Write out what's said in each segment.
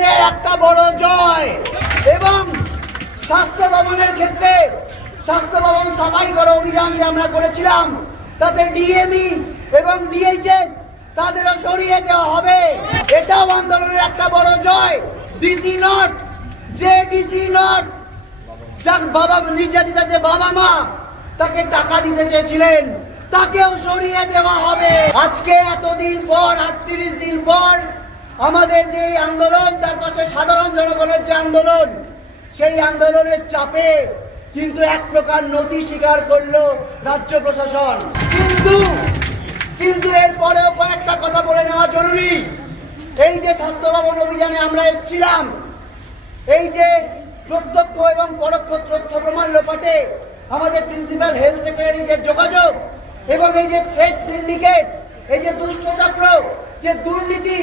আন্দোলনের একটা বড় জয়। এবং স্বাস্থ্য ভবনের ক্ষেত্রে স্বাস্থ্য ভবন সাফাই করো অভিযান যে আমরা করেছিলাম, তাতে ডিএমই এবং ডিএইচএস তাদেরও সরিয়ে দেওয়া হবে। এটাও আন্দোলনের একটা বড় জয়। ডিসি নর্থ, যে ডিসি নর্থ যার বাবা নির্যাতিতা যে বাবা মা তাকে টাকা দিতে চেয়েছিলেন, তাকেও সরিয়ে দেওয়া হবে। আজকে এতদিন পর, 38 দিন পর আমাদের যে আন্দোলন, তার পাশে সাধারণ জনগণের যে আন্দোলন, সেই আন্দোলনের চাপে কিন্তু এক প্রকার নতি স্বীকার করলো রাজ্য প্রশাসন। কিন্তু এরপরেও কয়েকটা কথা বলে নেওয়া জরুরি। এই যে স্বাস্থ্য ভবন অভিযানে আমরা এসেছিলাম, এই যে প্রত্যক্ষ এবং পরোক্ষ তথ্য প্রমাণ লোপাটে আমাদের প্রিন্সিপাল হেলথ সেক্রেটারি যে যোগাযোগ এবং এই যে থ্রেড সিন্ডিকেট, এই যে দুষ্টচক্র, যে দুর্নীতি,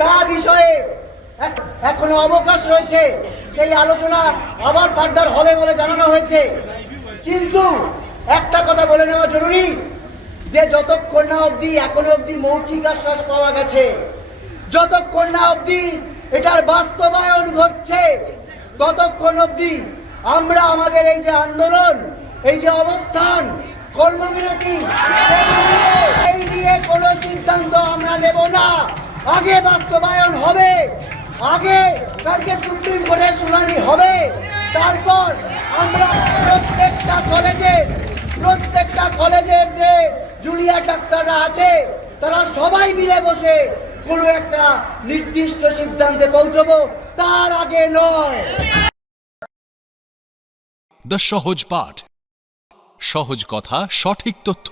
তা বিষয়ে এখনো অবকাশ রয়েছে। সেই আলোচনা আবার ফার্দার হবে বলে জানানো হয়েছে। কিন্তু একটা কথা বলে নেওয়া জরুরি, যে যতক্ষণ না অবধি এখনো অবধি মৌখিক আশ্বাস পাওয়া গেছে, যতক্ষণ না অবধি এটার বাস্তবায়ন ঘটছে, ততক্ষণ অবধি আমরা আমাদের এই যে আন্দোলন, এই যে অবস্থান, কর্মবিরতি, এই নিয়ে কোনো সিদ্ধান্ত আমরা নেব না। আগে বাস্তবায়ন হবে, আগে কালকে সুপ্রিম কোর্টের শুনানি হবে, তারপর আমরা প্রত্যেকটা কলেজের যে জুনিয়র ডাক্তাররা আছে, তারা সবাই মিলে বসে কোনো একটা নির্দিষ্ট সিদ্ধান্তে পৌঁছবো, তার আগে নয়। দ্য সহজ পাঠ, সহজ কথা, সঠিক তথ্য।